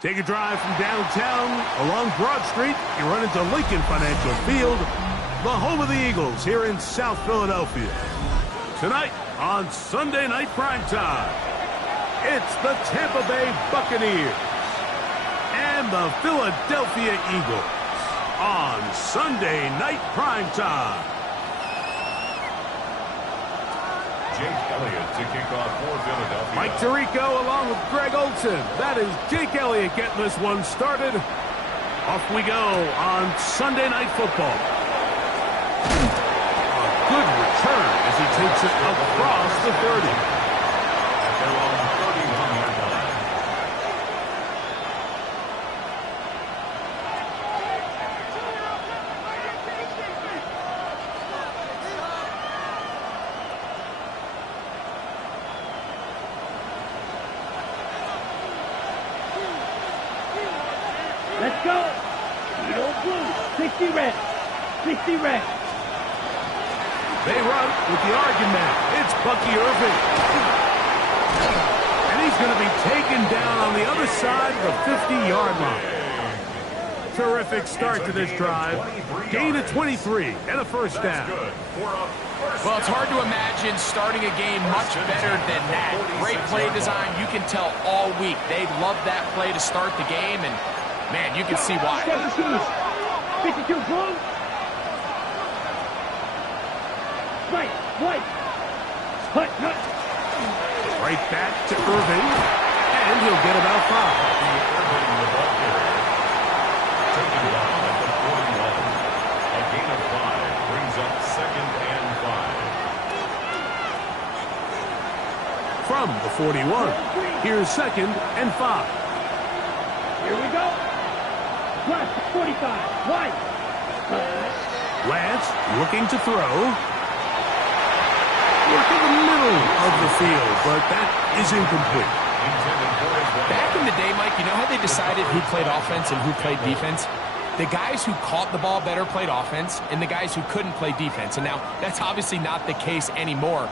Take a drive from downtown along Broad Street. You run into Lincoln Financial Field, the home of the Eagles here in South Philadelphia. Tonight on Sunday Night Primetime, it's the Tampa Bay Buccaneers and the Philadelphia Eagles on Sunday Night Primetime. Jake Elliott to kick off for Philadelphia. Mike Tirico along with Greg Olson. That is Jake Elliott getting this one started. Off we go on Sunday Night Football. A good return as he takes it across the 30. At their own 31-yard line. Let's go. Eagle blue. 60 red. 60 red. They run with the argument. It's Bucky Irving. And he's going to be taken down on the other side of the 50-yard line. Terrific start to this drive. Gain of 23 and a first down. Well, it's hard to imagine starting a game much better than that. Great play design. You can tell all week they love that play to start the game, and man, you can see why. 52 blue. White. Cut. Right back to Irving, and he'll get about 5. Irving, the ball carrier. Taking down at the 41. A gain of 5 brings up 2nd and 5. From the 41, here's 2nd and 5. Here we go. Left, 45. White. Lance looking to throw. Work in the middle of the field, but that is incomplete. Back in the day, Mike, you know how they decided who played offense and who played defense? The guys who caught the ball better played offense, and the guys who couldn't play defense. And now, that's obviously not the case anymore.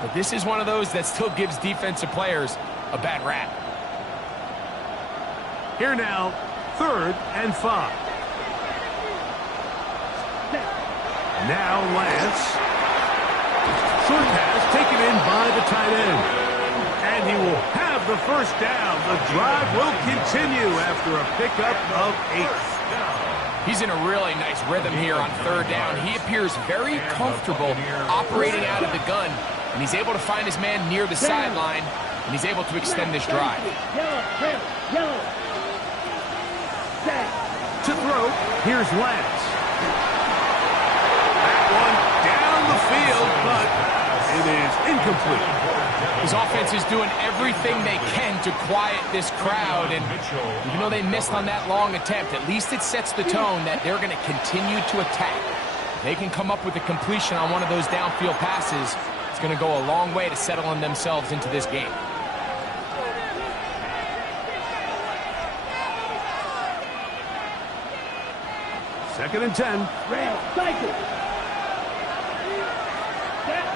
But this is one of those that still gives defensive players a bad rap. Here now, 3rd and 5. Now Lance. Short pass taken in by the tight end. And he will have the first down. The drive will continue after a pickup of 8. He's in a really nice rhythm here on 3rd down. He appears very comfortable operating out of the gun, and he's able to find his man near the sideline, and he's able to extend this drive. Yellow. To throw, here's Lance. That one down the field, but it is incomplete. His offense is doing everything they can to quiet this crowd, and even though they missed on that long attempt, at least it sets the tone that they're going to continue to attack. If they can come up with a completion on one of those downfield passes, it's going to go a long way to settling themselves into this game. Second and 10. Rail, cycle. Set.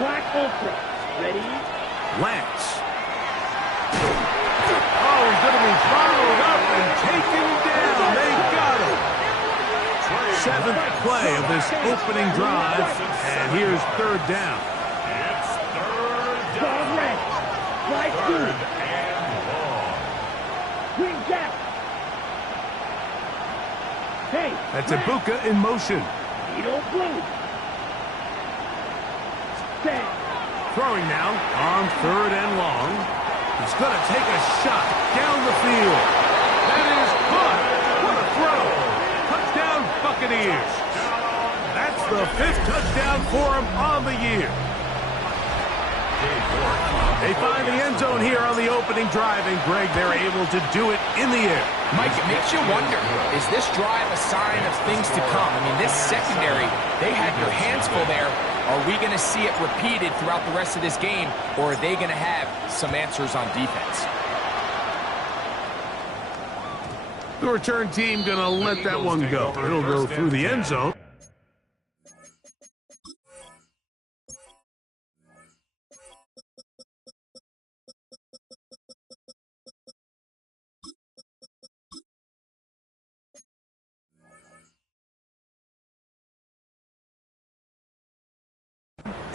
Black ultra. Ready? Lance. Oh, he's going to be followed up and taken down. They got him. 7th play of this opening drive, and here's 3rd down. It's 3rd down. Ball red. Flight 2. Green jack. Hey. That's Ibuka in motion. Eagle blue. 10. Throwing now on 3rd and long. He's going to take a shot down the field. That is good. What a throw. Touchdown, Buccaneers. That's the 5th touchdown for him on the year. They find the end zone here on the opening drive, and Greg, they're able to do it in the air. Mike, it makes you wonder, is this drive a sign of things to come? I mean, this secondary, they had their hands full there. Are we going to see it repeated throughout the rest of this game, or are they going to have some answers on defense? The return team going to let that one go. It'll go through the end zone.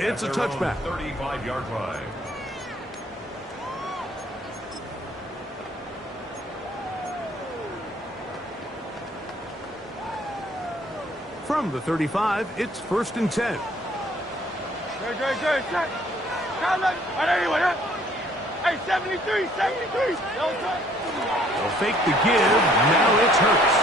It's a touchback. 35-yard drive. From the 35, it's 1st and 10. Hey, 73, 73. They'll fake the give. Now it's Hurts.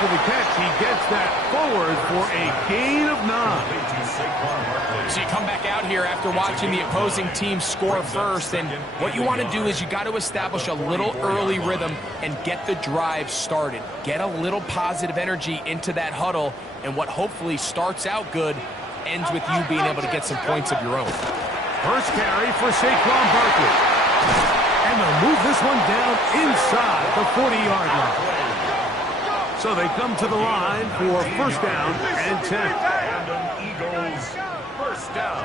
After the catch, he gets that forward for a gain of 9. So you come back out here after watching the opposing team score first, and what you want to do is you got to establish a little early rhythm and get the drive started. Get a little positive energy into that huddle, and what hopefully starts out good ends with you being able to get some points of your own. First carry for Saquon Barkley. And they'll move this one down inside the 40-yard line. So they come to the line for 1st down and 10. Eagles, 1st down.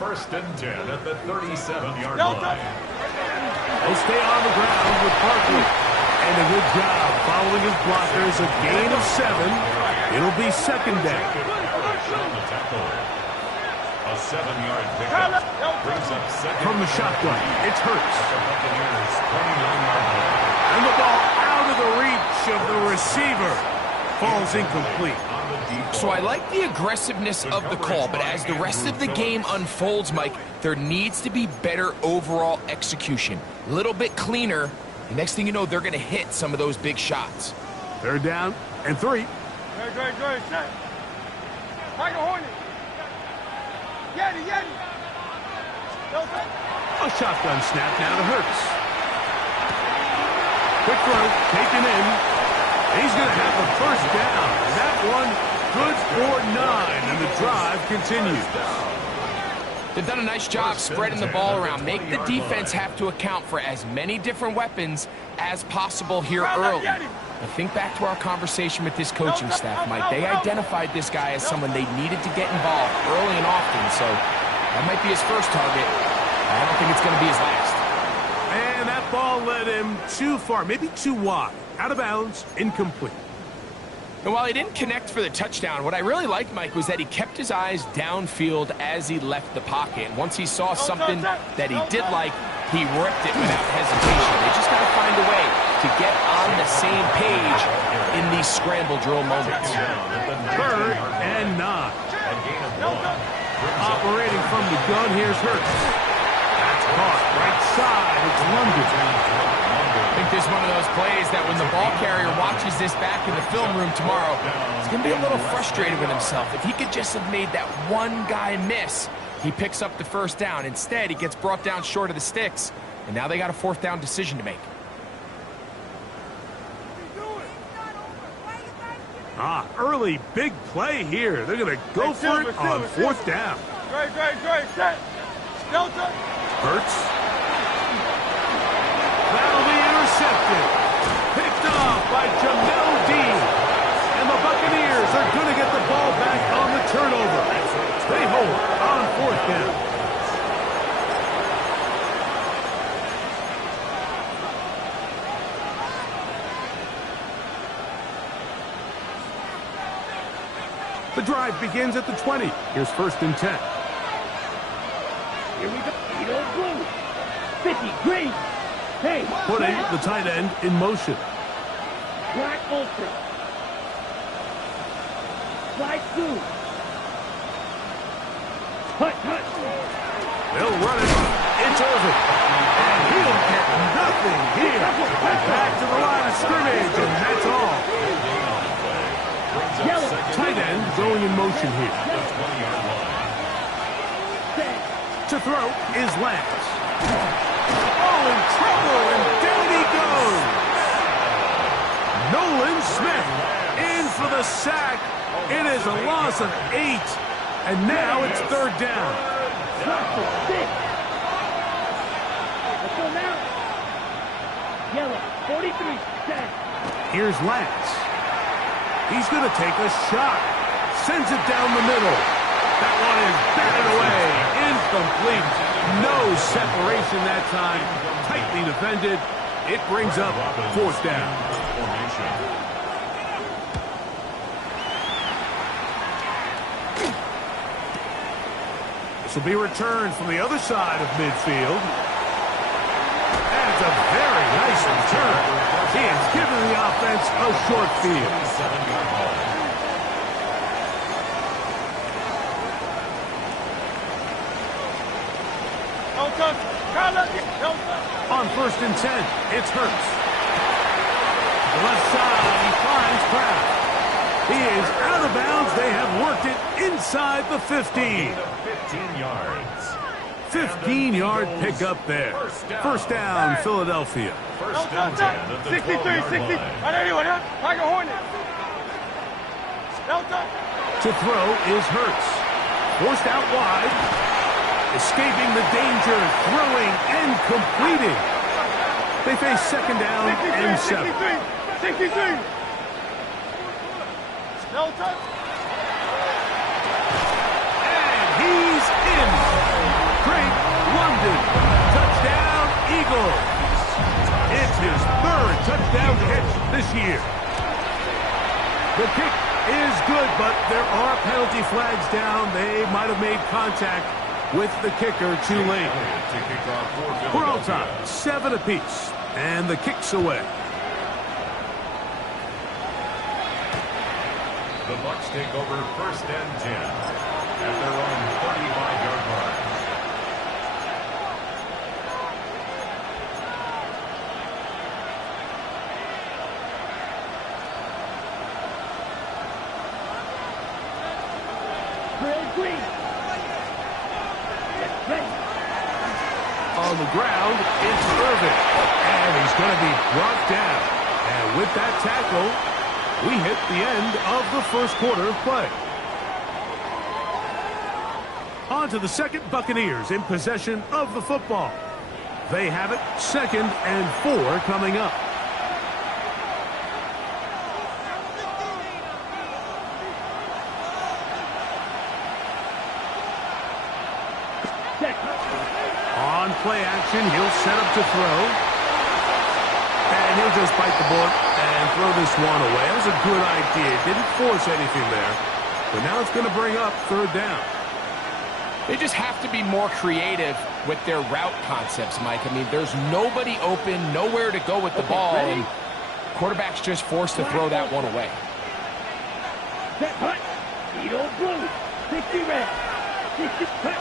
1st and 10 at the 37-yard line. They'll stay on the ground with Barkley. And a good job following his blockers. A gain of 7. It'll be 2nd down. A 7-yard pickup brings up 2nd. From the shotgun, it's Hurts. And the ball out of the reach of the receiver. Falls incomplete. So I like the aggressiveness of the call, but as the rest of the game unfolds, Mike, there needs to be better overall execution. A little bit cleaner. The next thing you know, they're going to hit some of those big shots. 3rd down and 3. A shotgun snap now to Hurts. Quick throw, taken in. He's going to have the 1st down. That one good for 9, and the drive continues. They've done a nice job spreading the ball around. Make the defense have to account for as many different weapons as possible here early. But think back to our conversation with this coaching staff, Mike. They identified this guy as someone they needed to get involved early and often, so that might be his first target. I don't think it's going to be his last. And that ball led him too far, maybe too wide. Out of bounds, incomplete. And while he didn't connect for the touchdown, what I really liked, Mike, was that he kept his eyes downfield as he left the pocket. And once he saw something that he did like, he ripped it without hesitation. They just got to find a way to get on the same page in these scramble drill moments. 3rd and 9. Operating from the gun, here's Hurts. That's caught right side. It's London. I think this is one of those plays that when the ball carrier watches this back in the film room tomorrow, he's going to be a little frustrated with himself. If he could just have made that one guy miss, he picks up the 1st down. Instead, he gets brought down short of the sticks, and now they got a 4th down decision to make. Early big play here. They're going to go for it on 4th down. Set. Delta. Hurts. That'll be intercepted. Picked off by Jamel Dean. And the Buccaneers are going to get the ball back on the turnover. They hold on 4th down. The drive begins at the 20. Here's 1st and 10. Here we go. Edo blue. 50, green. Hey. Putting the tight end in motion. Black ultra. Slide 2. They'll run it. It's Irvin. And he'll get nothing here. Back to the line of scrimmage, and that's all. Tight end going in motion here. To throw is Lance. Oh, in trouble, and down he goes. Nolan Smith in for the sack. It is a loss of 8, and now it's third down. Let's go now. Yellow, 43, set. Here's Lance. He's going to take a shot. Sends it down the middle. That one is batted away. Incomplete. No separation that time. Tightly defended. It brings up fourth down. This will be returned from the other side of midfield. And it's a very nice return. He has given the offense a short field. On first and 10, it's Hurts. The left side, he finds Kraft. He is out of bounds. They have worked it inside the 15. 15 yards. 15-yard pickup there. First down, Philadelphia. First and 10 at the 12-yard line. To throw is Hurts. Forced out wide. Escaping the danger, throwing and completing. They face second down and 7. 63. And he's in. Drake London. Touchdown, Eagles. It's his third touchdown catch this year. The kick is good, but there are penalty flags down. They might have made contact with the kicker too late. We're all time, 7 apiece, and the kick's away. The Bucs take over first and 10 at their own 35-yard line. Green. On the ground, it's Irvin. And he's going to be brought down. And with that tackle, we hit the end of the first quarter of play. On to the second, Buccaneers in possession of the football. They have it, 2nd and 4 coming up. On play action, he'll set up to throw. And he'll just bite the bullet and throw this one away. That was a good idea. Didn't force anything there. But now it's going to bring up third down. They just have to be more creative with their route concepts, Mike. I mean, there's nobody open, nowhere to go with the ball, and quarterback's just forced to throw that one away. Set punt. Eagle blue. 60 red. 60 punt.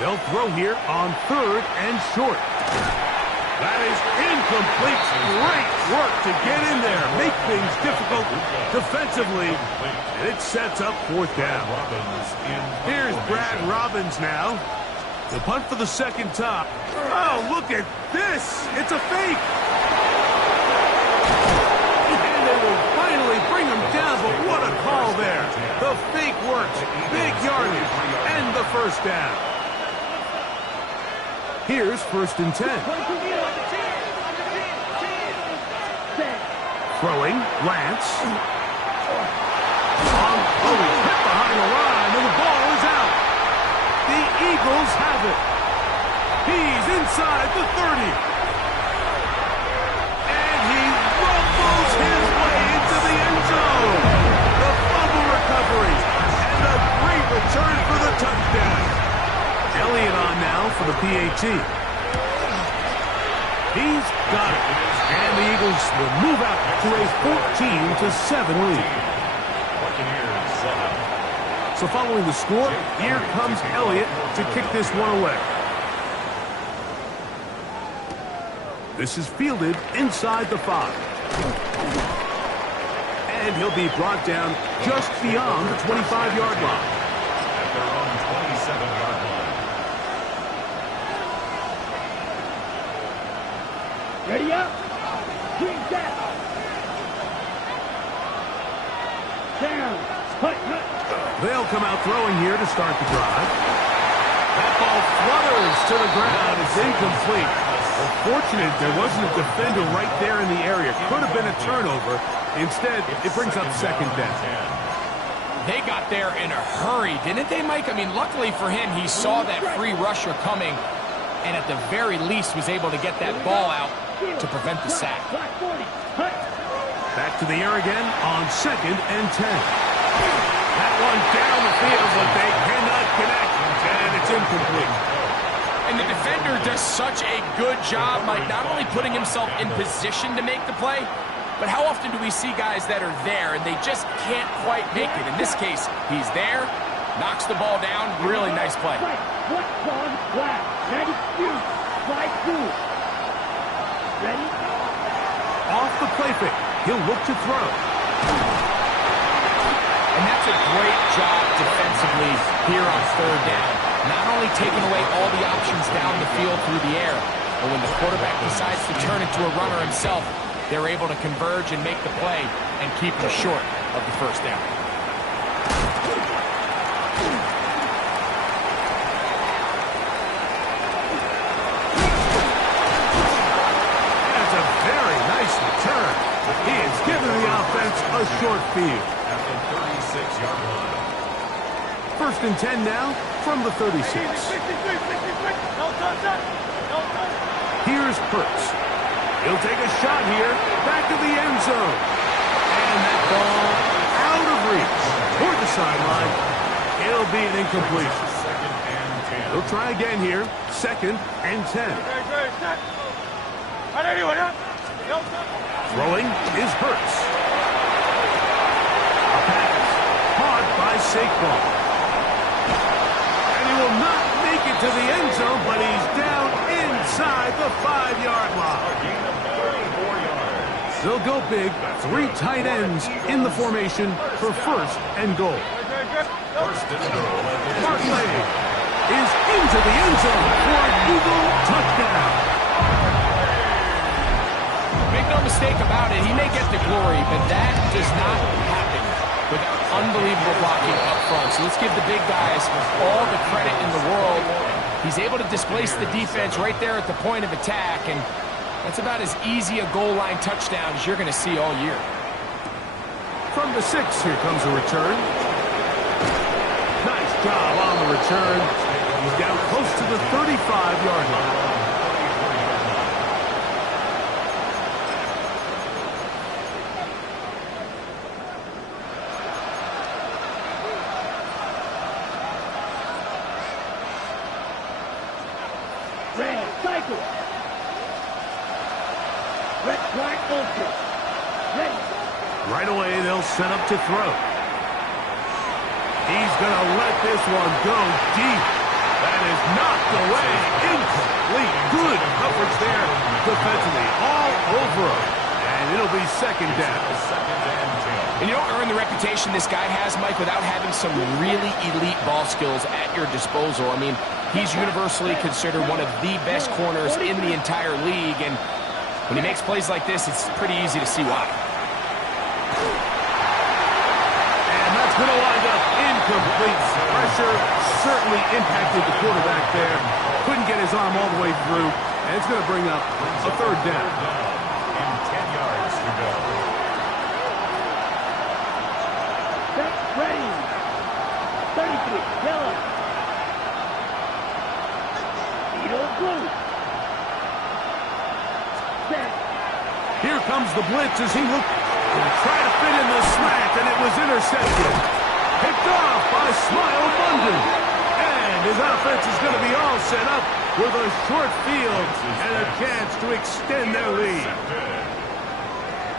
They'll throw here on third and short. That is incomplete. Great work to get in there. Make things difficult defensively. And it sets up fourth down. Here's Brad Robbins now. The punt for the second time. Oh, look at this. It's a fake. And they will finally bring him down, but what a call there. The fake works. Big yardage. And the first down. Here's first and 10. Throwing, Lance. Oh, he's hit behind the line, and the ball is out. The Eagles have it. He's inside the 30. And he rumbles his way into the end zone. The fumble recovery, and a great return for the touchdown. Elliott on now for the PAT. He's got it. And the Eagles will move out to a 14-7 lead. So following the score, here comes Elliott to kick this one away. This is fielded inside the 5. And he'll be brought down just beyond the 25-yard line. At their own 27-yard line. Ready up. Swing that. Down. Hut, hut. They'll come out throwing here to start the drive. That ball flutters to the ground. It's incomplete. Well, fortunate there wasn't a defender right there in the area. Could have been a turnover. Instead, it brings up second down. They got there in a hurry, didn't they, Mike? I mean, luckily for him, he saw that free rusher coming and at the very least was able to get that ball out to prevent the sack. Back to the air again on 2nd and 10. That one down the field, but they cannot connect, and it's incomplete. And the defender does such a good job, Mike, not only putting himself in position to make the play, but how often do we see guys that are there and they just can't quite make it? In this case, he's there, knocks the ball down, really nice play. Ready? Off the play fake, he'll look to throw. And that's a great job defensively here on 3rd down. Not only taking away all the options down the field through the air, but when the quarterback decides to turn into a runner himself, they're able to converge and make the play and keep him short of the 1st down. That's a very nice return. He has given the offense a short field. At the 36-yard line. 1st and 10 now from the 36. Here's Hurts. He'll take a shot here, back to the end zone. And that ball out of reach toward the sideline. It'll be an incompletion. 2nd and 10. He'll try again here, 2nd and 10. Throwing is Hurts. A pass caught by Saquon. And he will not make it to the end zone, but he's down inside the 5-yard line. Gain of 34 yards. They'll go big, 3 tight ends in the formation for 1st and goal. 1st and goal. Barkley is into the end zone for an Eagle touchdown. Make no mistake about it, he may get the glory, but that does not happen without unbelievable blocking up front. So let's give the big guys all the credit in the world. He's able to displace the defense right there at the point of attack, and that's about as easy a goal line touchdown as you're going to see all year. From the 6, here comes a return. Nice job on the return. He's down close to the 35-yard line. Red, cycle. Red, black, ultra. Ready. Right away, they'll set up to throw. He's going to let this one go deep. That is knocked away. Incomplete. Good coverage there defensively. All over him. And it'll be 2nd down. 2nd and 10. And you don't earn the reputation this guy has, Mike, without having some really elite ball skills at your disposal. I mean, he's universally considered one of the best corners in the entire league, and when he makes plays like this, it's pretty easy to see why. And that's going to wind up incomplete. Pressure certainly impacted the quarterback there. Couldn't get his arm all the way through, and it's going to bring up a 3rd down. And 10 yards to go. Set, ready. 33, yellow. Beetle blue. Set. Here comes the blitz as he looked to try to fit in the slant, and it was intercepted. Picked off by Smile London. And his offense is going to be all set up with a short field and a chance to extend their lead.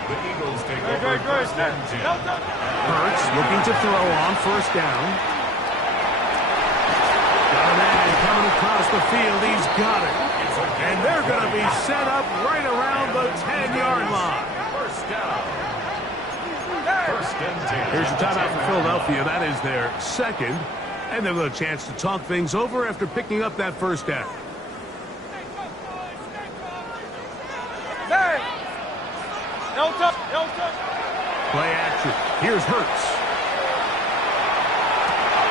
The Eagles take over 1st and 10. Hurts looking to throw on 1st down. coming across the field. He's got it. And they're going to be set up right around the 10-yard line. First down. First and 10. Here's your timeout for Philadelphia. That is their second. And they've got a chance to talk things over after picking up that first down. Play action. Here's Hurts.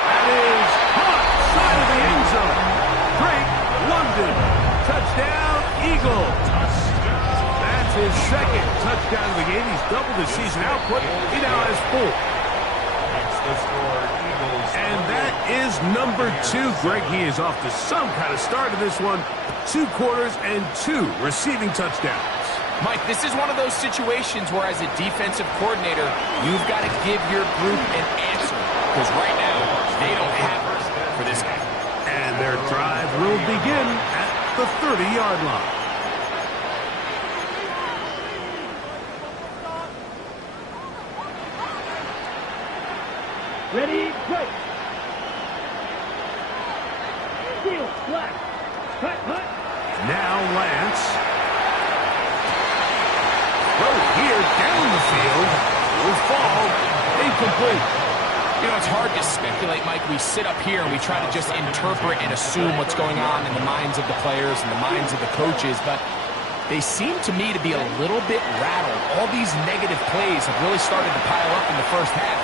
That is caught side of the end zone. Drake London. Touchdown, Eagles. That's his second touchdown of the game. He's doubled his season output. He now has 4. That's the score. Eagles. And that is number 2. Greg, he is off to some kind of start in this one. 2 quarters and 2 receiving touchdowns. Mike, this is one of those situations where as a defensive coordinator, you've got to give your group an answer. Because right now, they don't have it for this guy. And their drive will begin at the 30-yard line. Ready, go. Steal, flat. Cut, cut. Now Lance. Throw here down the field. Will fall. Incomplete. You know, it's hard to speculate, Mike. We sit up here and we try to just interpret and assume what's going on in the minds of the players and the minds of the coaches, but they seem to me to be a little bit rattled. All these negative plays have really started to pile up in the first half.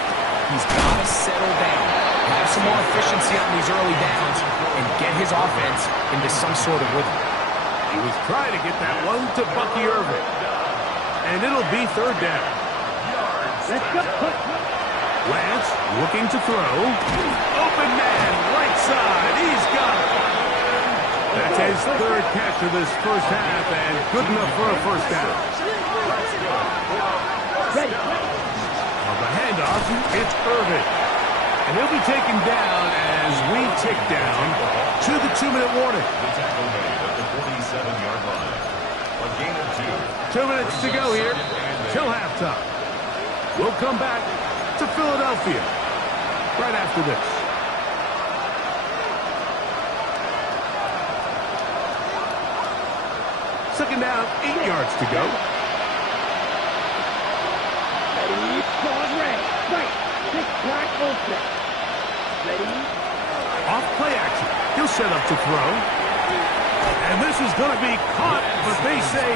He's got to settle down, have some more efficiency on these early downs, and get his offense into some sort of rhythm. He was trying to get that one to Bucky Irving. And it'll be third down. Let's go. Lance looking to throw. Open man, right side. He's got it. That's his third catch of this first half, and good enough for a first down. Ready. On the handoff, it's Irving. And he'll be taken down as we tick down to the 2-minute warning. The tackle made at the 47-yard line. A gain of 2. 2 minutes to go here till halftime. We'll come back to Philadelphia right after this. Second down, 8 yards to go. Ready, forward, red. Right. 6 black open. Ready. Off play action. He'll set up to throw. And this is going to be caught, but they say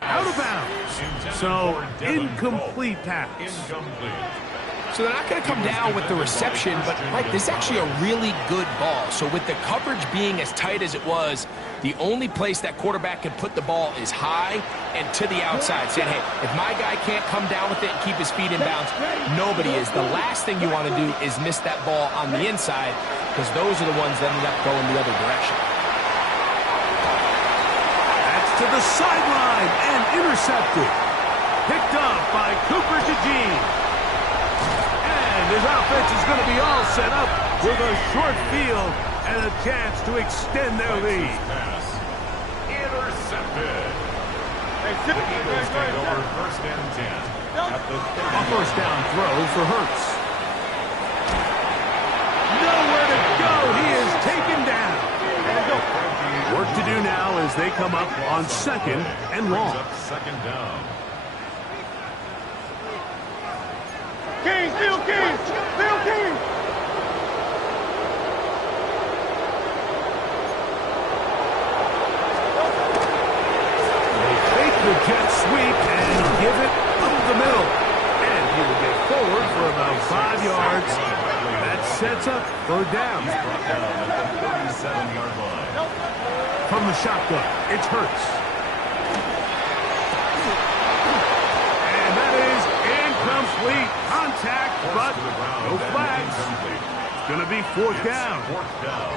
out of bounds. So incomplete pass. Incomplete. So they're not going to come down with the reception, but, Mike, this is actually a really good ball. So with the coverage being as tight as it was, the only place that quarterback can put the ball is high and to the outside, saying, hey, if my guy can't come down with it and keep his feet in bounds, nobody is. The last thing you want to do is miss that ball on the inside, because those are the ones that end up going the other direction. That's to the sideline and intercepted. Picked up by Cooper DeJean. And his offense is going to be all set up with a short field and a chance to extend their lead. Pass. Intercepted. The Eagles take over first and 10 at the 30. A first down throw for Hurts. Nowhere to go. He is taken down. Work to do now as they come up on second and long. Second down. King, Phil King. Phil King. They fake the jet sweep and give it up the middle. And he will get forward for about 5 yards. That sets up third down. Brought down at the 37-yard line. From the shotgun, it's Hurts. And that is incomplete. Contact, but no flags. It's going to be fourth down. Fourth down.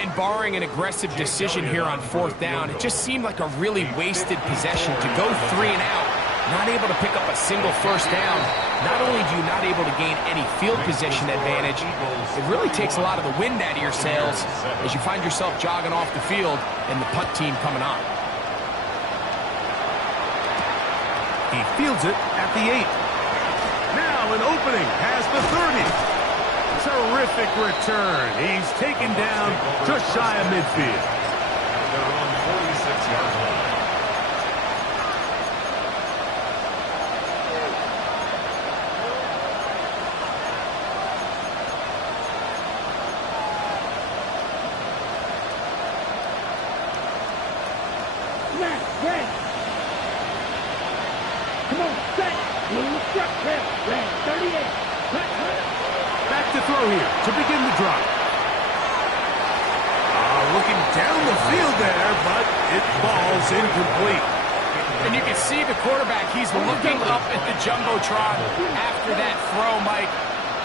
And barring an aggressive decision here on fourth down, it just seemed like a really wasted possession to go 3 and out, not able to pick up a single first down. Not only do you not able to gain any field position advantage, it really takes a lot of the wind out of your sails as you find yourself jogging off the field and the punt team coming on. He fields it at the 8. Now Now an opening past the 30. Terrific return. He's taken down just shy of midfield. They're on 46-yard line. Red. Come on, set. Blue struck red. Red, 38. Back to throw here to begin the drive. Looking down the field there, but it falls incomplete. And you can see the quarterback, he's looking up at the Jumbotron after that throw, Mike.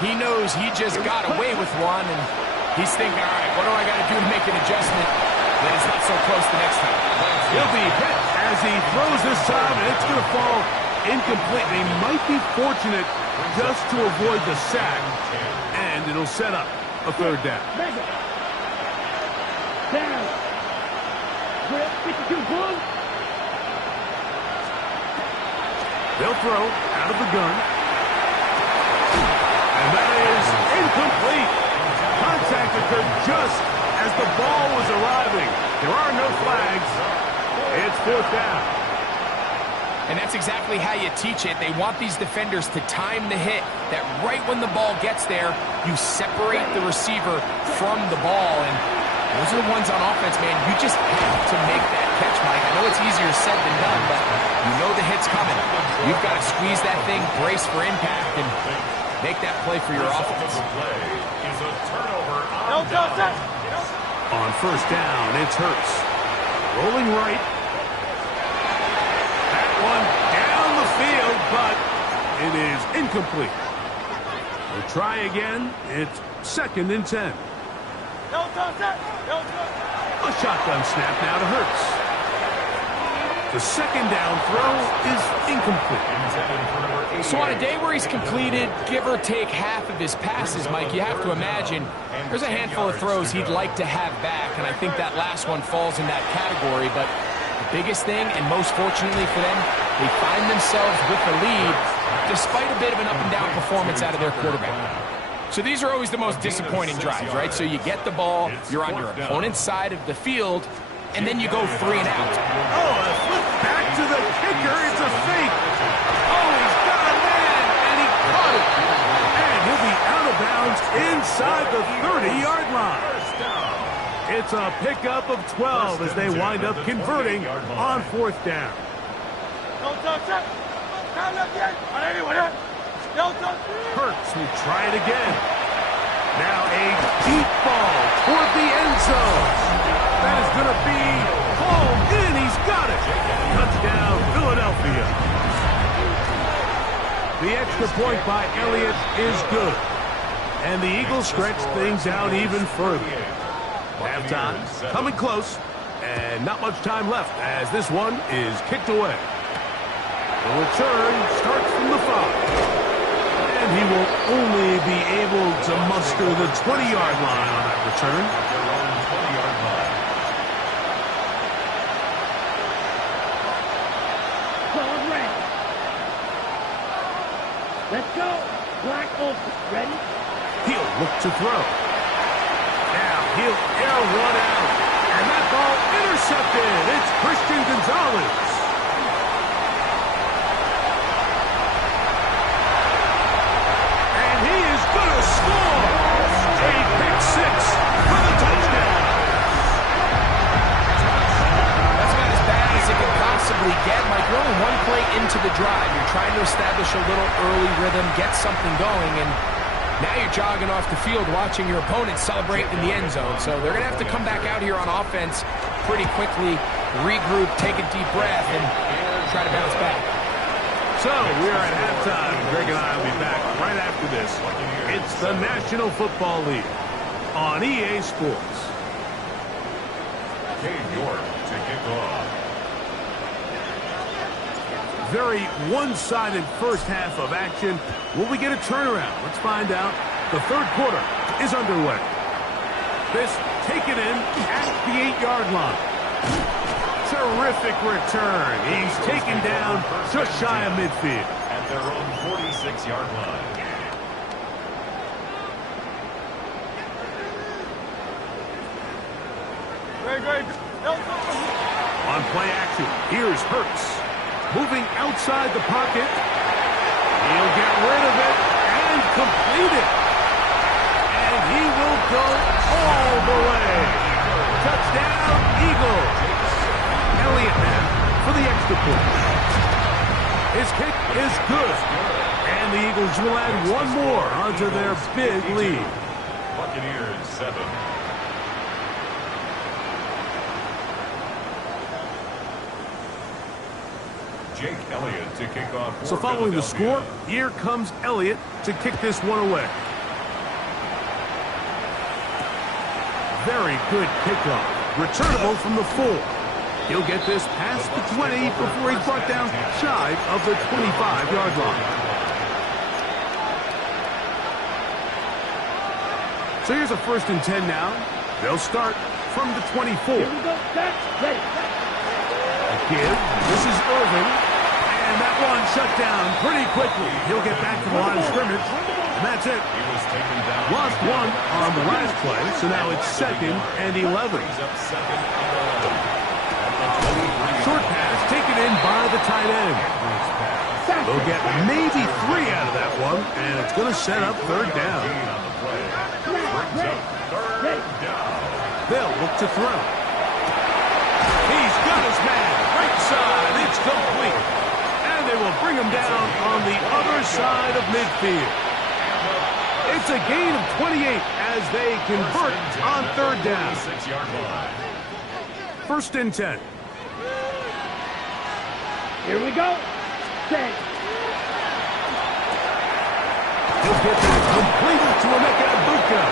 He knows he just got away with one, and he's thinking, all right, what do I got to do to make an adjustment that is not so close the next time? He'll be hit as he throws this time, and it's going to fall incomplete. They might be fortunate just to avoid the sack, and it'll set up a third down. Down. Grip, 52 blue. They'll throw out of the gun. And that is incomplete. Contact occurred just as the ball was arriving. There are no flags. It's fourth down. And that's exactly how you teach it. They want these defenders to time the hit, that right when the ball gets there, you separate the receiver from the ball. And those are the ones on offense, man. You just have to make that catch, Mike. I know it's easier said than done, but you know the hit's coming. You've got to squeeze that thing, brace for impact, and make that play for your offense. On first down, it's Hurts. Rolling right. That one down the field, but it is incomplete. We'll try again. It's 2nd and 10. A shotgun snap now to Hurts. The second down throw is incomplete. So on a day where he's completed, give or take half of his passes, Mike, you have to imagine there's a handful of throws he'd like to have back, and I think that last one falls in that category. But the biggest thing, and most fortunately for them, they find themselves with the lead despite a bit of an up-and-down performance out of their quarterback. So these are always the most disappointing drives, right? So you get the ball, you're on your opponent's side of the field, and then you go 3 and out. Oh, a flip back to the kicker. It's a fake. Oh, he's got a man, and he caught it. And he'll be out of bounds inside the 30-yard line. It's a pickup of 12 as they wind up converting on fourth down. Hurts will try it again. Now a deep ball toward the end zone. That is going to be hauled in. He's got it. Touchdown, Philadelphia. The extra point by Elliott is good. And the Eagles stretch things out even further. Halftime coming close. And not much time left as this one is kicked away. The return starts from the 5. And he will only be able to muster the 20-yard line on that return. Call red. Let's go. Black open. Ready? He'll look to throw. Now he'll air one out. And that ball intercepted. It's Christian Gonzalez. Score! A pick 6 for the touchdown. That's about as bad as it can possibly get. Mike, you're only one play into the drive. You're trying to establish a little early rhythm, get something going, and now you're jogging off the field watching your opponent celebrate in the end zone. So they're going to have to come back out here on offense pretty quickly, regroup, take a deep breath, and try to bounce back. So we are at halftime. Greg and I will be back right after this. It's the National Football League on EA Sports. Cade York to kick off. Very one-sided first half of action. Will we get a turnaround? Let's find out. The third quarter is underway. This taken in at the 8-yard line. Terrific return. He's taken down just shy of midfield. At their own 46-yard line. On play action, here's Hurts. Moving outside the pocket. He'll get rid of it and complete it. And he will go all the way. Touchdown, Eagles. Elliott now for the extra point. His kick is good. And the Eagles will add one more onto their big lead. Buccaneers 7. Jake Elliott to kick off. So following the score, here comes Elliott to kick this one away. Very good kickoff. Returnable from the 4. He'll get this past the 20 before he's brought down shy of the 25-yard line. So here's a 1st and 10 now. They'll start from the 24. Here we go. Set. Ready. Give. This is Irvin. And that one shut down pretty quickly. He'll get back to the line of scrimmage. And that's it. He was taken down. Lost one on the last play, so now it's 2nd and 11. He's up 2nd and 11. Short pass taken in by the tight end. They'll get maybe 3 out of that one, and it's going to set up 3rd down. They'll look to throw. He's got his man. Right side. It's complete. And they will bring him down on the other side of midfield. It's a gain of 28 as they convert on 3rd down. 6-yard line. 1st and 10. Here we go. Set. He'll get this completed to Emeka Egbuka.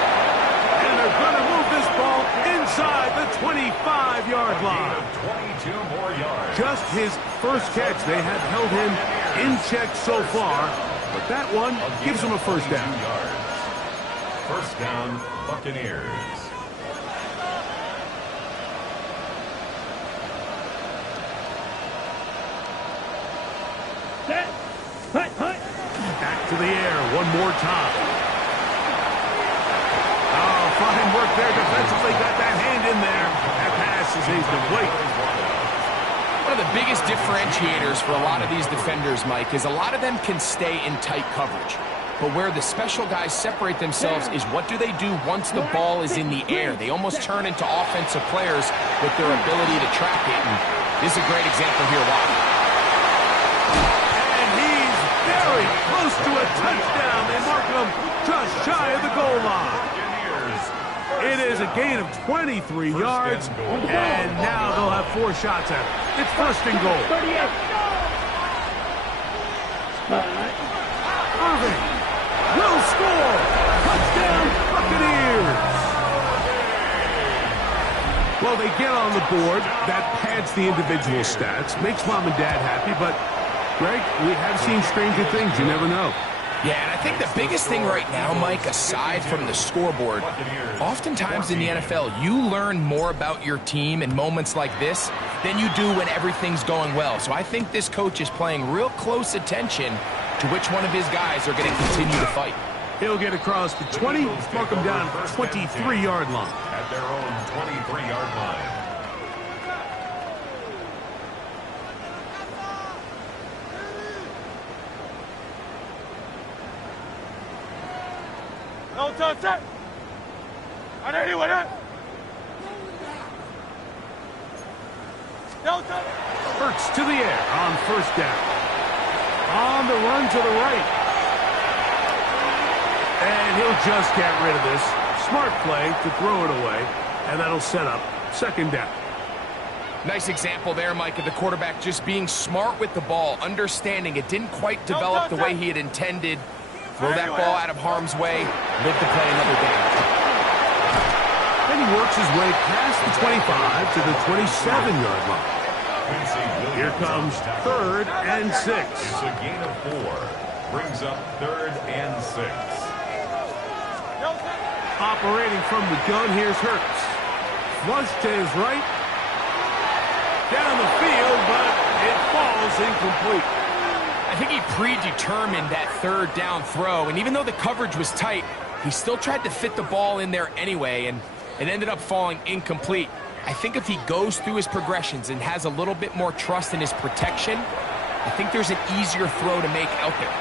And they're going to move this ball inside the 25-yard line. 22 more yards. Just his first catch. They have held him in check so far, but that one gives him a 1st down. 2 yards. 1st down, Buccaneers. Set. Hut, hut. Back to the air one more time. Oh, fine work there defensively. Got that hand in there. That pass is incomplete. One of the biggest differentiators for a lot of these defenders, Mike, is a lot of them can stay in tight coverage. But where the special guys separate themselves is what do they do once the ball is in the air? They almost turn into offensive players with their ability to track it. And this is a great example here. Watch. And he's very close to a touchdown. They mark him just shy of the goal line. It is a gain of 23 yards, and now they'll have 4 shots at it. It's 1st and goal. 38. Irving will score. Touchdown, Buccaneers. Well, they get on the board. That pads the individual stats, makes mom and dad happy, but, Greg, we have seen stranger things. You never know. Yeah, and I think the biggest thing right now, Mike, aside from the scoreboard, oftentimes in the NFL, you learn more about your team in moments like this than you do when everything's going well. So I think this coach is paying real close attention to which one of his guys are going to continue to fight. He'll get across the 20, mark him down 23-yard line. At their own 23-yard line. Hurts to the air on 1st down. On the run to the right. And he'll just get rid of this. Smart play to throw it away. And that'll set up 2nd down. Nice example there, Mike, of the quarterback just being smart with the ball, understanding it didn't quite develop the way he had intended. Throw that ball out of harm's way, live to play another down. And he works his way past the 25 to the 27-yard line. Here comes 3rd and 6. It's a gain of 4. Brings up 3rd and 6. Operating from the gun, here's Hurts. Flush to his right. Down the field, but it falls incomplete. I think he predetermined that 3rd down throw, and even though the coverage was tight, he still tried to fit the ball in there anyway, and it ended up falling incomplete. I think if he goes through his progressions and has a little bit more trust in his protection, I think there's an easier throw to make out there.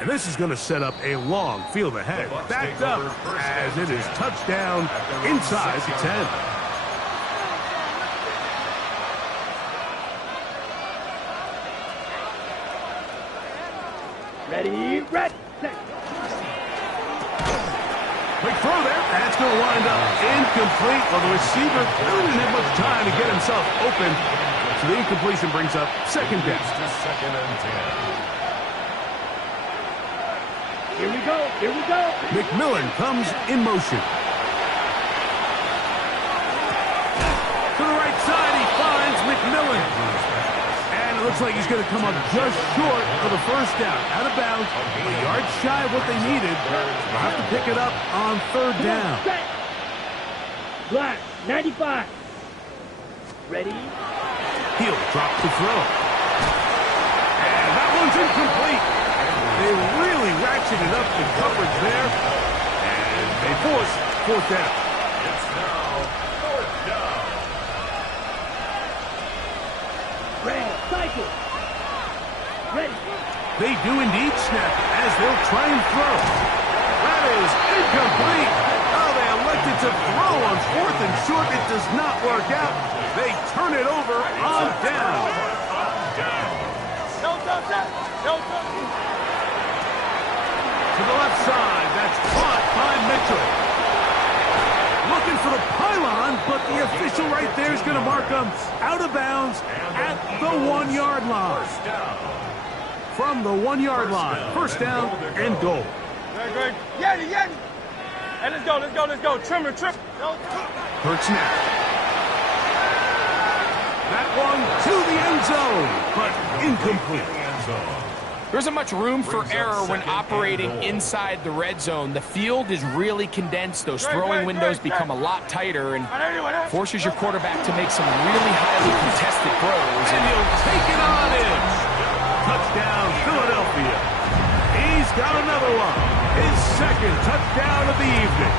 And this is going to set up a long field ahead. Backed up as it is touchdown inside the 10. Ready, red, set. Quick throw there. That's going to wind up incomplete. Well, the receiver really didn't have much time to get himself open. So the incompletion brings up second down. Second and 10. Here we go, here we go. McMillan comes in motion. To the right side, he finds McMillan. And it looks like he's going to come up just short of the first down. Out of bounds, a yard shy of what they needed. They'll have to pick it up on third down. Set. Black, 95. Ready? He'll drop the throw. And that one's incomplete. They really ratcheted up the coverage there. And they force fourth down. It's now fourth down. Red, cycle. Ready. They do indeed snap as they'll try and throw. That is incomplete. Oh, they elected to throw on fourth and short. It does not work out. They turn it over on down. To the left side, that's caught by Mitchell. Looking for the pylon, but the official right there is going to mark him out of bounds at the 1 yard line. From the 1 yard line, first down and goal. Good. Yeti. Hey, let's go. Trimmer. Hurt snap. That one to the end zone, but incomplete. There isn't much room for error when operating inside the red zone. The field is really condensed. Those throwing windows become a lot tighter and forces your quarterback to make some really highly contested throws. And he'll take it on in. Touchdown, Philadelphia. He's got another one. His second touchdown of the evening.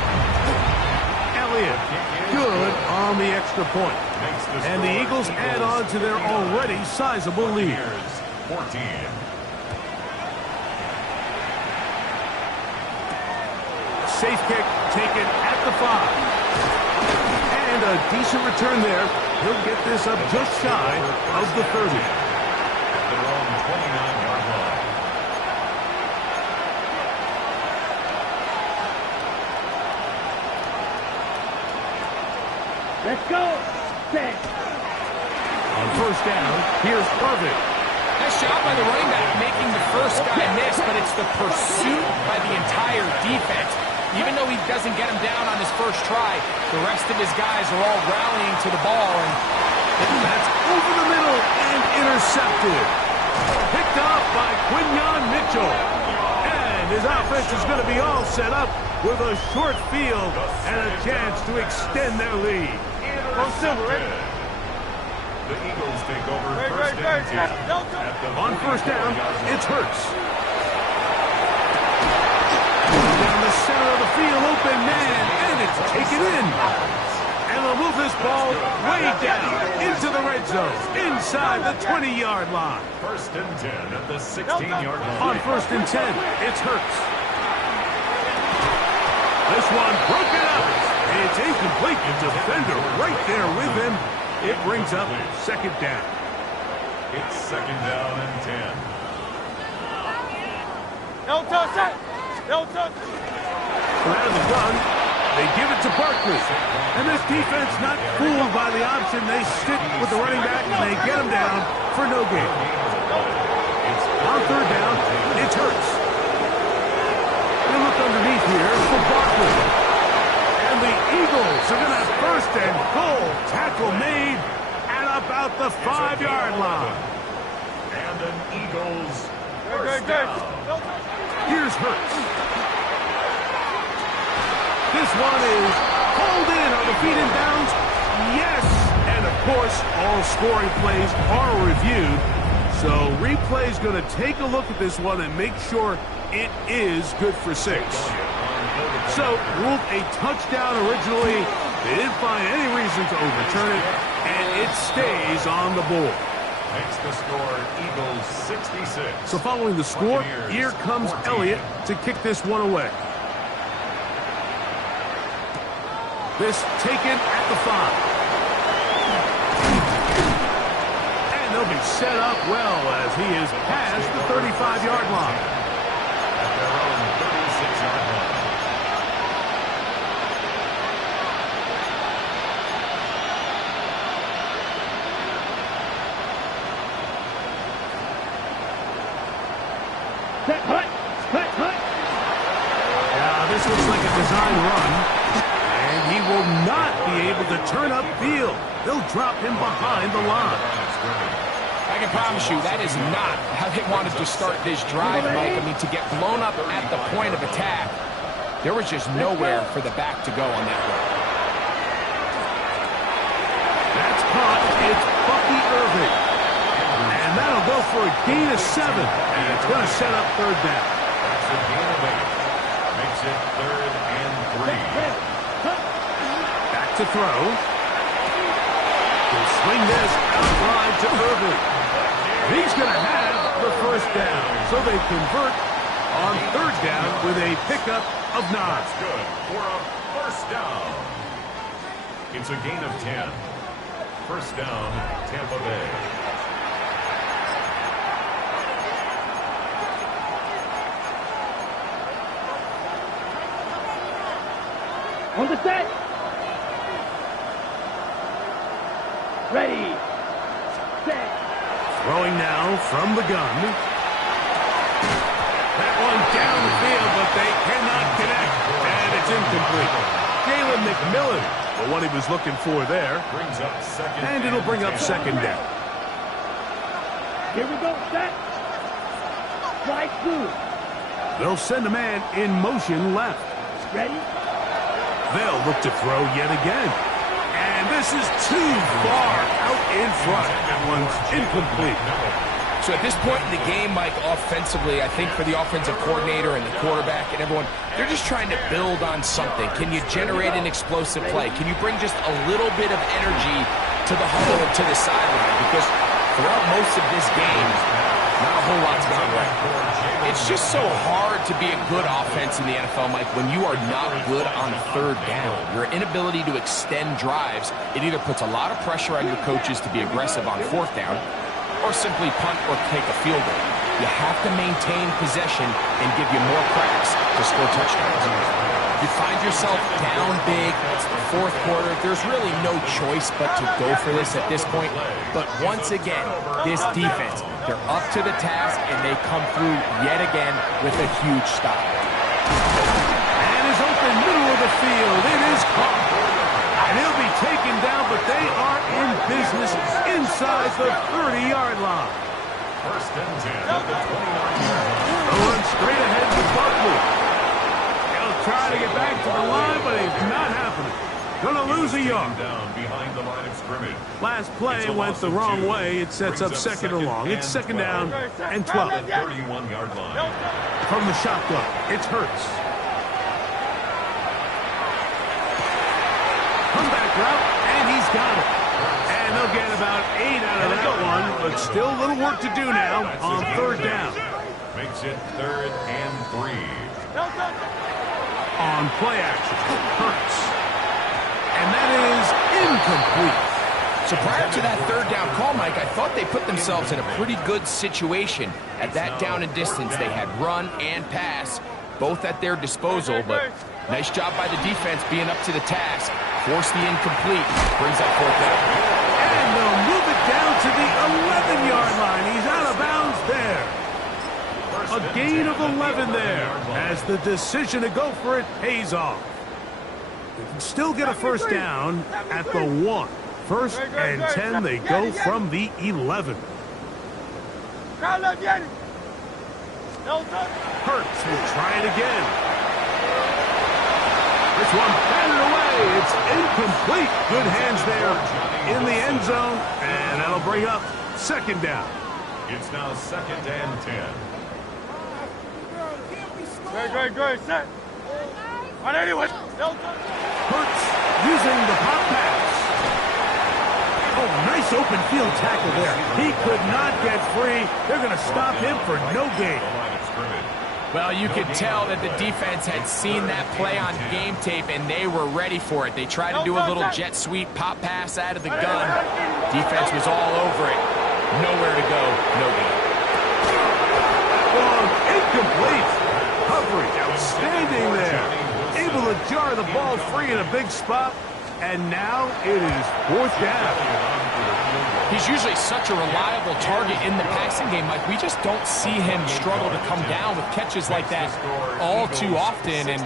Elliott, good on the extra point. And the Eagles add on to their already sizable lead. 14. Safe kick taken at the 5. And a decent return there. He'll get this up just shy of the 30. At their own 29-yard line. Let's go. Set. On first down, here's Irving. Nice job by the running back making the first guy miss, but it's the pursuit by the entire defense. Even though he doesn't get him down on his first try, the rest of his guys are all rallying to the ball. And that's over the middle and intercepted. Picked up by Quinyon Mitchell. And his offense is going to be all set up with a short field and a chance to extend their lead. The Eagles take over first and 10. On first down, it's Hurts. Down the center of the field, open man, and it's taken in. And they'll move this ball way down into the red zone, inside the 20-yard line. First and 10 at the 16-yard line. On first and 10, it's Hurts. This one broken up. It's incomplete. The defender right there with him. It brings up second down. It's second down and 10. No touch. Out of the gun, they give it to Barkley. And this defense not fooled by the option. They stick with the running back and they get him down for no gain. On third down, it's Hurts. They look underneath here for Barkley. And the Eagles are going to have first and goal. Tackle made at about the 5-yard line. And an Eagles first Good. down. Here's Hurts. This one is pulled in on the feet in bounds. Yes! And of course, all scoring plays are reviewed. So replay's going to take a look at this one and make sure it is good for 6. So, ruled a touchdown originally. They didn't find any reason to overturn it, and it stays on the board. Makes the score Eagles 66. So following the score, here comes Elliott to kick this one away. This taken at the 5. And they'll be set up well as he is past the 35-yard line. At their own 36-yard line. Yeah, this looks like a design run. And he will not be able to turn upfield. They'll drop him behind the line. I can promise you that is not how they wanted to start this drive, Mike. I mean, to get blown up at the point of attack, there was just nowhere for the back to go on that one. That's caught. It's Bucky Irving. And that'll go for a gain of 7. And it's going to set up third down. That's a gain of 8. Makes it 3rd and 3. Back to throw. He'll swing this out wide to Irving. He's going to have the first down. So they convert on third down with a pickup of 9. That's good for a first down. It's a gain of 10. First down, Tampa Bay. On the set. Ready. Set. Throwing now from the gun. That one down the field, but they cannot connect. And it's incomplete. Jalen McMillan, but what he was looking for there. Brings up second. And it'll bring up second down. Here we go. Set. Strike 2. They'll send a man in motion left. Ready. They'll look to throw yet again. And this is too far out in front. That one's incomplete. So at this point in the game, Mike, offensively, I think for the offensive coordinator and the quarterback and everyone, they're just trying to build on something. Can you generate an explosive play? Can you bring just a little bit of energy to the huddle and to the sideline? Because throughout most of this game, not a whole lot's gone right. It's just so hard to be a good offense in the NFL, Mike, when you are not good on third down. Your inability to extend drives, it either puts a lot of pressure on your coaches to be aggressive on fourth down or simply punt or take a field goal. You have to maintain possession and give you more cracks to score touchdowns. You find yourself down big, it's the fourth quarter, there's really no choice but to go for this at this point. But once again, this defense, they're up to the task and they come through yet again with a huge stop. And is open middle of the field. It is caught. And he'll be taken down, but they are in business inside the 30-yard line. First and 10 at the 29-yard line. They'll run straight ahead to Barkley. He'll try to get back to the line, but it's not happening. Gonna lose a yard. Down behind the line of scrimmage. Last play went the wrong way. It sets up second and long. It's second down and 12. 31-yard line. From the shotgun, it's Hurts. Comeback route, and he's got it. And they'll get about 8 out of that one, but still a little work to do now on third down. Makes it 3rd and 3. On play action, Hurts. And that is incomplete. So prior to that third down call, Mike, I thought they put themselves in a pretty good situation at that down and distance. They had run and pass, both at their disposal, but nice job by the defense being up to the task. Force the incomplete, brings up fourth down. And they'll move it down to the 11-yard line. He's out of bounds there. A gain of 11 there as the decision to go for it pays off. They can still get a first down at the 1. First and 10, they go from the 11. Hurts will try it again. This one batted away. It's incomplete. Good hands there in the end zone, and that'll bring up second down. It's now 2nd and 10. Great, set. Hurts using the pop pass. Oh, nice open field tackle there. He could not get free. They're going to stop him for no gain. Well, you could tell that the defense had seen that play on game tape, and they were ready for it. They tried to do a little jet sweep pop pass out of the gun. Defense was all over it. Nowhere to go. No gain. Long, incomplete. Coverage, outstanding there. Able to jar the ball free in a big spot. And now it is 4th down. He's usually such a reliable target in the passing game. Like, we just don't see him struggle to come down with catches like that all too often. And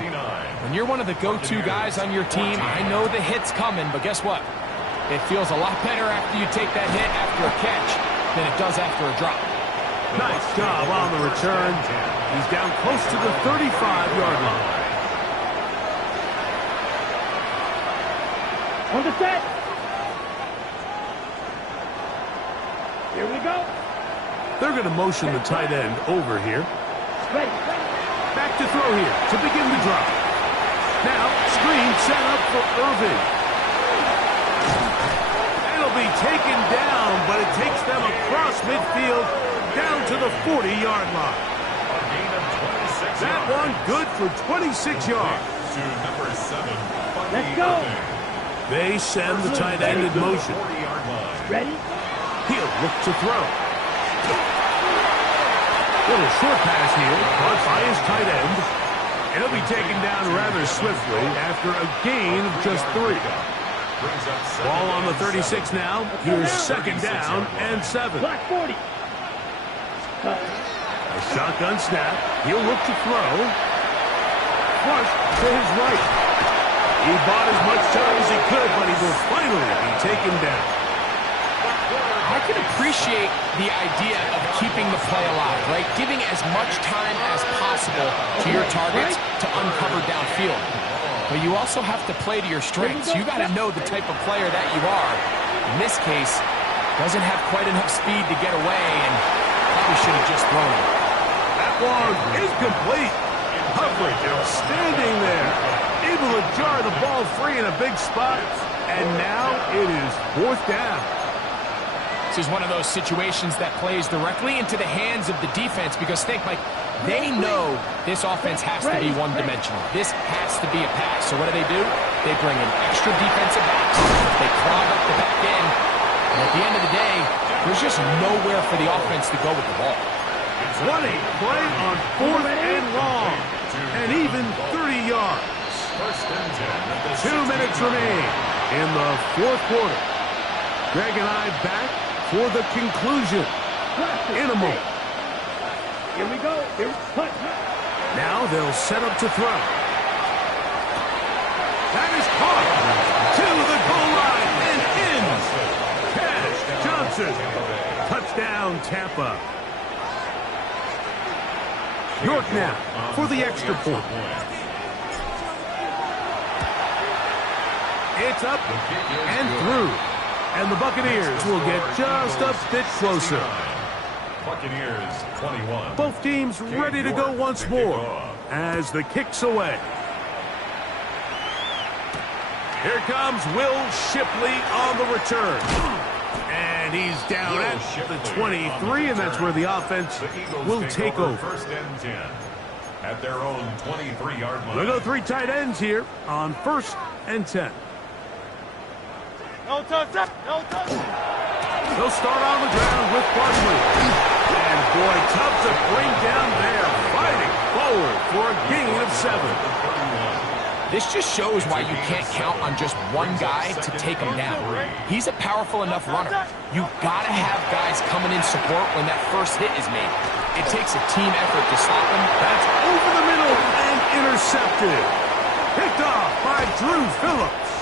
when you're one of the go-to guys on your team, I know the hit's coming, but guess what? It feels a lot better after you take that hit after a catch than it does after a drop. Nice job on the return. He's down close to the 35-yard line. On the set. Here we go. They're going to motion the tight end over here. Ready. Back to throw here to begin the drive. Now, screen set up for Irving. It'll be taken down, but it takes them across midfield down to the 40-yard line. That one good for 26 yards. Let's go. They send the tight end in motion. Ready? He'll look to throw. Little short pass here, caught by his tight end. And he'll be taken down rather swiftly after a gain of just 3. Ball on the 36 now. Here's 2nd down and 7. Block 40. A shotgun snap. He'll look to throw. Flush to his right. He bought as much time as he could, but he will finally be taken down. I can appreciate the idea of keeping the play alive, right? Giving as much time as possible to your targets to uncover downfield. But you also have to play to your strengths. You got to know the type of player that you are. In this case, doesn't have quite enough speed to get away, and probably should have just thrown it. That one is complete. Coverage outstanding there. Able to jar the ball free in a big spot. And now it is 4th down. This is one of those situations that plays directly into the hands of the defense, because think, like, they know this offense has to be one-dimensional. This has to be a pass. So what do? They bring in extra defensive backs. They clog up the back end. And at the end of the day, there's just nowhere for the offense to go with the ball. 20 play on 4th and long. And even 30 yards. 2 minutes remain in the 4th quarter. Greg and I back for the conclusion in a moment. Here we go. Here's punt. Now they'll set up to throw. That is caught to the goal line and in. Cash Johnson. Touchdown, Tampa. York now for the extra point. It's up and through. And the Buccaneers will get just a bit closer. Buccaneers 21. Both teams ready to go once more as the kick's away. Here comes Will Shipley on the return. And he's down at the 23, and that's where the offense will take over. 1st and 10 at their own 23-yard line. We'll go 3 tight ends here on 1st and 10. No touch. They'll start on the ground with Barkley. And boy, tough to bring down there, fighting forward for a gain of 7. This just shows why you can't count on just one guy to take him down. He's a powerful enough runner. You gotta have guys coming in support when that first hit is made. It takes a team effort to stop him. That's over the middle and intercepted. Picked off by Drew Phillips.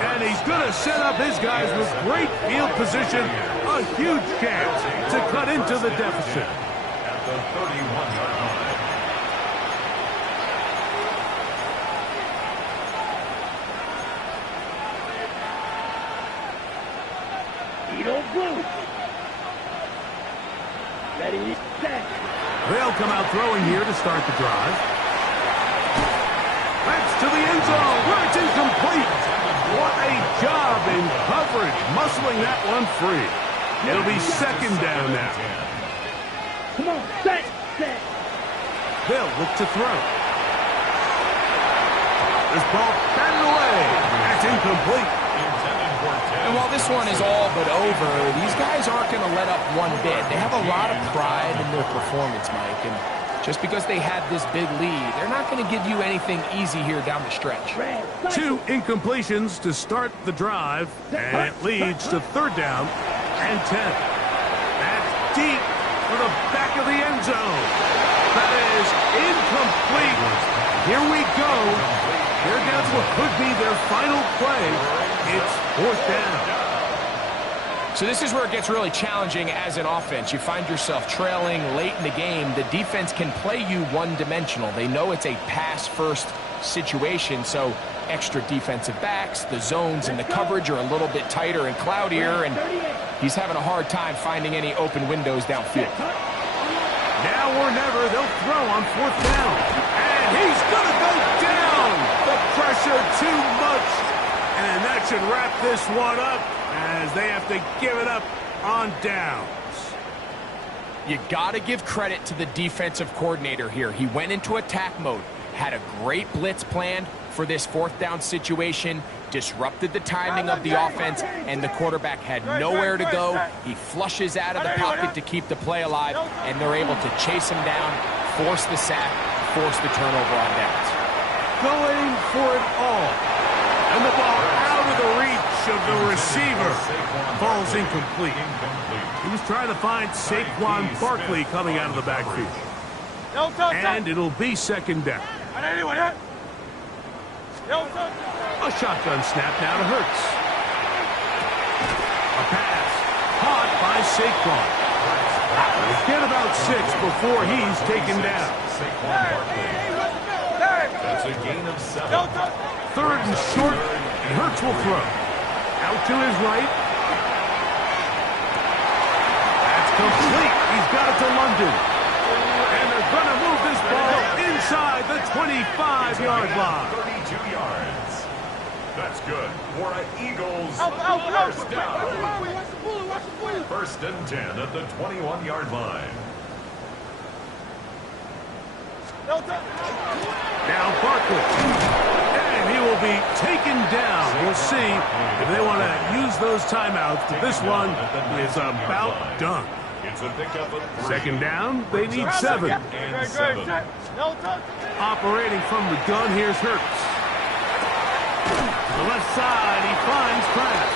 And he's going to set up his guys with great field position. A huge chance to cut into the deficit. At the 31-yard line. Edo Blue. Ready, set. They'll come out throwing here to start the drive. That's to the end zone, where it's incomplete. What a job in coverage, muscling that one free. It'll be second down now. Come on, set. They'll look to throw. This ball batted away. That's incomplete. And while this one is all but over, these guys aren't going to let up one bit. They have a lot of pride in their performance, Mike. And just because they have this big lead, they're not going to give you anything easy here down the stretch. 2 incompletions to start the drive, and it leads to third down and 10. That's deep for the back of the end zone. That is incomplete. Here we go. They're down to what could be their final play. It's fourth down. So this is where it gets really challenging as an offense. You find yourself trailing late in the game. The defense can play you one-dimensional. They know it's a pass-first situation, so extra defensive backs, the zones and the coverage are a little bit tighter and cloudier, and he's having a hard time finding any open windows downfield. Now or never, they'll throw on fourth down. And he's going to go down. The pressure too much. And that should wrap this one up as they have to give it up on downs. You got to give credit to the defensive coordinator here. He went into attack mode, had a great blitz planned for this fourth down situation, disrupted the timing of the offense, and the quarterback had nowhere to go. He flushes out of the pocket to keep the play alive, and they're able to chase him down, force the sack, force the turnover on downs. Going for it all. And the ball out of the reach of the receiver. Ball's incomplete. He was trying to find Saquon Barkley coming out of the backfield. And it'll be second down. A shotgun snap now to Hurts. A pass caught by Saquon. We'll get about 6 before he's taken down. That's a gain of 7. Third and short, and Hurts will throw. Out to his right. That's complete. He's got it to London. And they're going to move this ball inside the 25-yard line. 32 yards. That's good for an Eagles first down. First and 10 at the 21-yard line. Now Barkley. And he will be taken down. We'll see if they want to use those timeouts. But this one is about done. It's a pickup of 3. Second down, they need 7. And 7. Operating from the gun, here's Hurts. To the left side, he finds Kraft.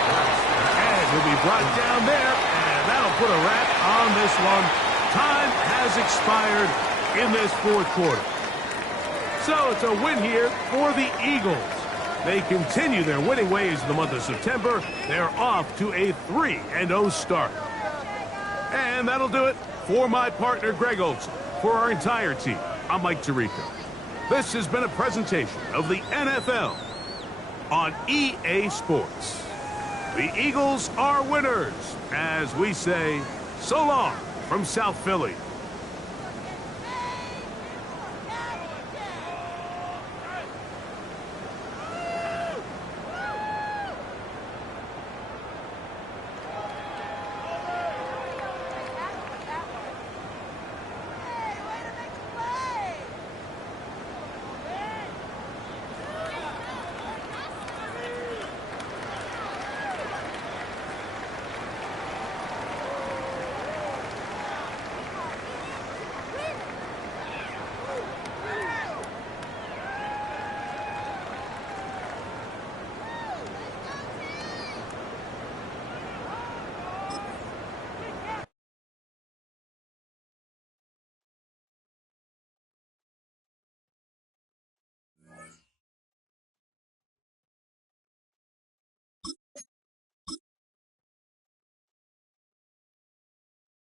And he'll be brought down there, and that'll put a wrap on this one. Time has expired in this fourth quarter. So it's a win here for the Eagles. They continue their winning ways in the month of September. They're off to a 3-0 start. And that'll do it for my partner, Greg Olson. For our entire team, I'm Mike Tirico. This has been a presentation of the NFL on EA Sports. The Eagles are winners, as we say, so long from South Philly.